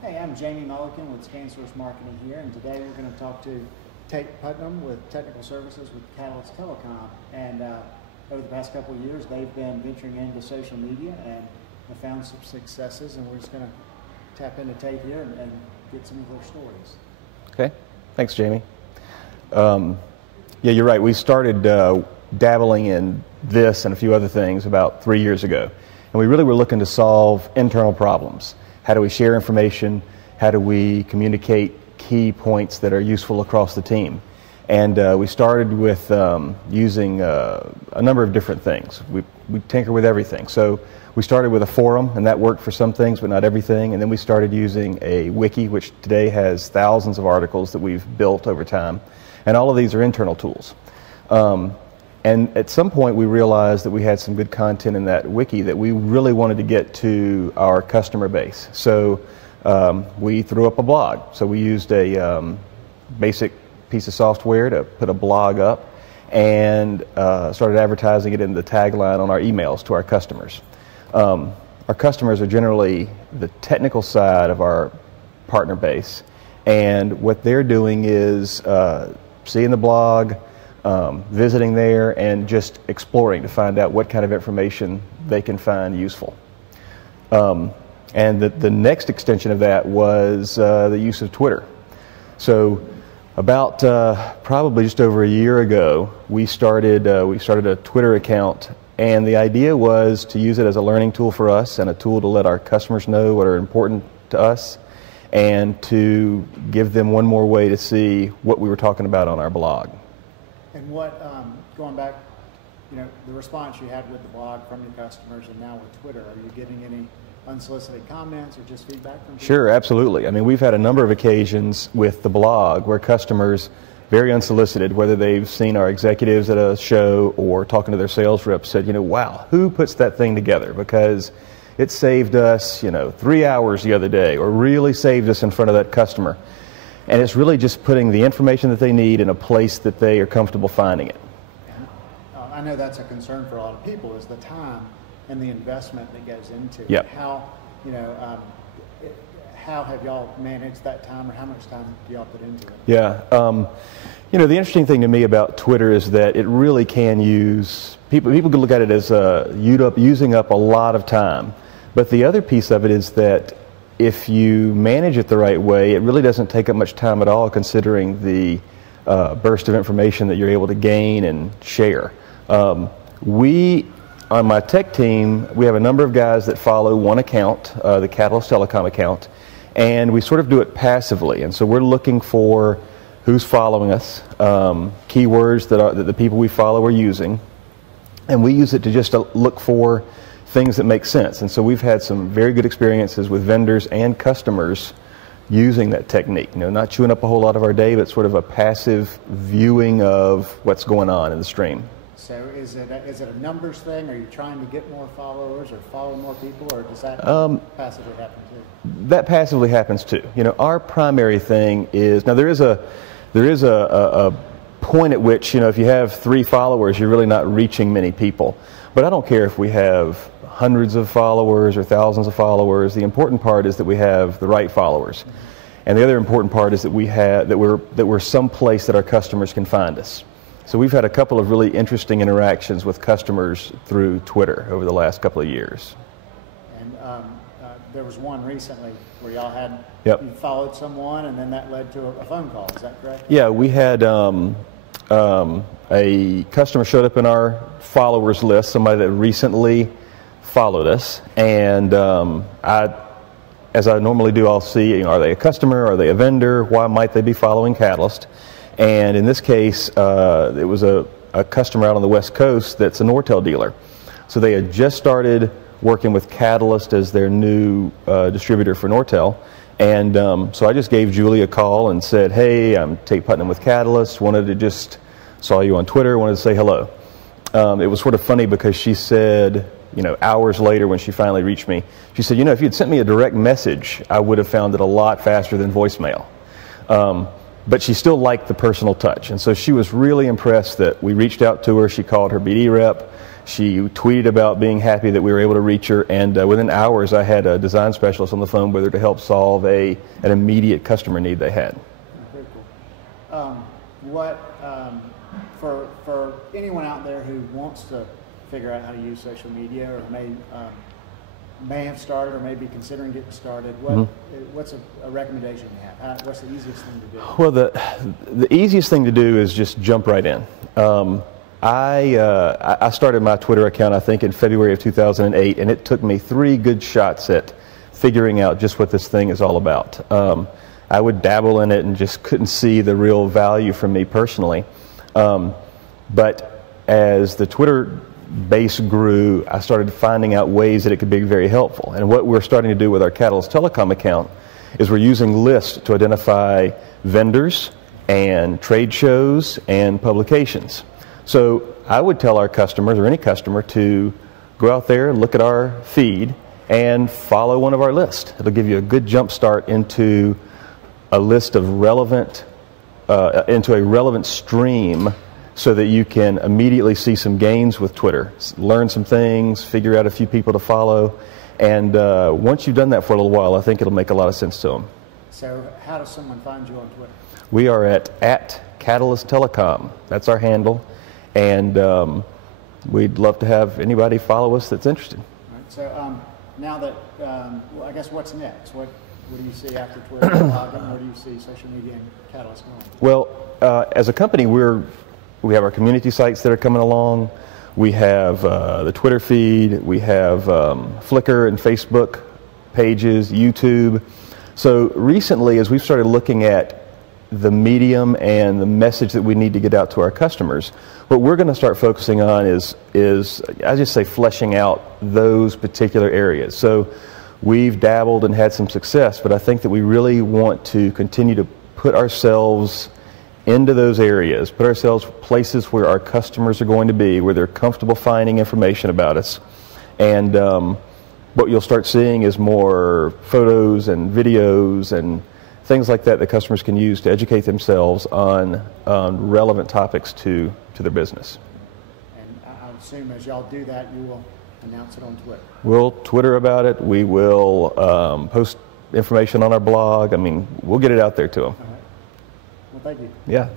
Hey, I'm Jamie Mullican with ScanSource Marketing here, and today we're going to talk to Tate Putnam with Technical Services with Catalyst Telecom. And over the past couple of years, they've been venturing into social media and have found some successes, and we're just going to tap into Tate here and get some of their stories. Okay, thanks, Jamie. Yeah, you're right. We started dabbling in this and a few other things about 3 years ago, and we really were looking to solve internal problems. How do we share information? How do we communicate key points that are useful across the team? And we started with using a number of different things. We tinker with everything. So we started with a forum, and that worked for some things, but not everything. And then we started using a wiki, which today has thousands of articles that we've built over time. And all of these are internal tools. And at some point we realized that we had some good content in that wiki that we really wanted to get to our customer base. So we threw up a blog. So we used a basic piece of software to put a blog up and started advertising it in the tagline on our emails to our customers. Our customers are generally the technical side of our partner base, and what they're doing is seeing the blog, visiting there, and just exploring to find out what kind of information they can find useful. And the next extension of that was the use of Twitter. So about probably just over a year ago, we started a Twitter account, and the idea was to use it as a learning tool for us and a tool to let our customers know what are important to us, and to give them one more way to see what we were talking about on our blog. And what, going back, the response you had with the blog from your customers and now with Twitter, are you getting any unsolicited comments or just feedback from people? Sure, absolutely. I mean, we've had a number of occasions with the blog where customers, very unsolicited, whether they've seen our executives at a show or talking to their sales reps, said, wow, who puts that thing together? Because it saved us, 3 hours the other day, or really saved us in front of that customer. And it's really just putting the information that they need in a place that they are comfortable finding it. I know that's a concern for a lot of people, is the time and the investment that goes into it. Yep. How have y'all managed that time, or how much time do y'all put into it? Yeah. The interesting thing to me about Twitter is that it really can use, people can look at it as using up a lot of time. But the other piece of it is that if you manage it the right way, it really doesn't take up much time at all, considering the burst of information that you're able to gain and share. On my tech team, we have a number of guys that follow one account, the Catalyst Telecom account, and we sort of do it passively. And so we're looking for who's following us, keywords that the people we follow are using, and we use it to just look for things that make sense. And so we've had some very good experiences with vendors and customers using that technique. Not chewing up a whole lot of our day, but sort of a passive viewing of what's going on in the stream. So is it a numbers thing? Are you trying to get more followers or follow more people, or does that passively happen too? That passively happens too. Our primary thing is, now there is a point at which, if you have 3 followers, you're really not reaching many people. But I don't care if we have hundreds of followers or thousands of followers. The important part is that we have the right followers. And the other important part is that we're someplace that our customers can find us. So we've had a couple of really interesting interactions with customers through Twitter over the last couple of years. And there was one recently where y'all had, Yep. You followed someone, and then that led to a phone call. Is that correct? Yeah, we had a customer showed up in our followers list, somebody that recently followed us, and as I normally do, I'll see, are they a customer, are they a vendor, why might they be following Catalyst? And in this case, it was a customer out on the West Coast that's a Nortel dealer. So they had just started working with Catalyst as their new distributor for Nortel. And so I just gave Julie a call and said, hey, I'm Tate Putnam with Catalyst, saw you on Twitter, wanted to say hello. It was sort of funny because she said, hours later when she finally reached me, she said, if you'd sent me a direct message, I would have found it a lot faster than voicemail. But she still liked the personal touch. And so she was really impressed that we reached out to her. She called her BD rep. She tweeted about being happy that we were able to reach her, and within hours I had a design specialist on the phone with her to help solve an immediate customer need they had. Very cool. For anyone out there who wants to figure out how to use social media, or may have started or may be considering getting started, what's a recommendation you have? What's the easiest thing to do? Well, the easiest thing to do is just jump right in. I started my Twitter account, I think, in February of 2008, and it took me 3 good shots at figuring out just what this thing is all about. I would dabble in it and just couldn't see the real value for me personally. But as the Twitter base grew, I started finding out ways that it could be very helpful. And what we're starting to do with our Catalyst Telecom account is we're using lists to identify vendors and trade shows and publications. So I would tell our customers, or any customer, to go out there and look at our feed and follow one of our lists. It'll give you a good jump start into a list of into a relevant stream, so that you can immediately see some gains with Twitter, learn some things, figure out a few people to follow, and once you've done that for a little while, I think it'll make a lot of sense to them. So how does someone find you on Twitter? We are at Catalyst Telecom. That's our handle, and we'd love to have anybody follow us that's interested. All right, so now that, I guess what's next? What do you see after Twitter blogging? Where do you see social media and Catalyst going? Well, as a company, we have our community sites that are coming along. We have the Twitter feed. We have Flickr and Facebook pages, YouTube. So recently, as we've started looking at the medium and the message that we need to get out to our customers, what we're going to start focusing on is I just say fleshing out those particular areas. So we've dabbled and had some success, but I think that we really want to continue to put ourselves into those areas, put ourselves places where our customers are going to be, where they're comfortable finding information about us. And what you'll start seeing is more photos and videos and things like that customers can use to educate themselves on relevant topics to their business. And I assume as y'all do that, you will announce it on Twitter. We'll Twitter about it. We will post information on our blog. I mean, we'll get it out there to them. All right. Well, thank you. Yeah.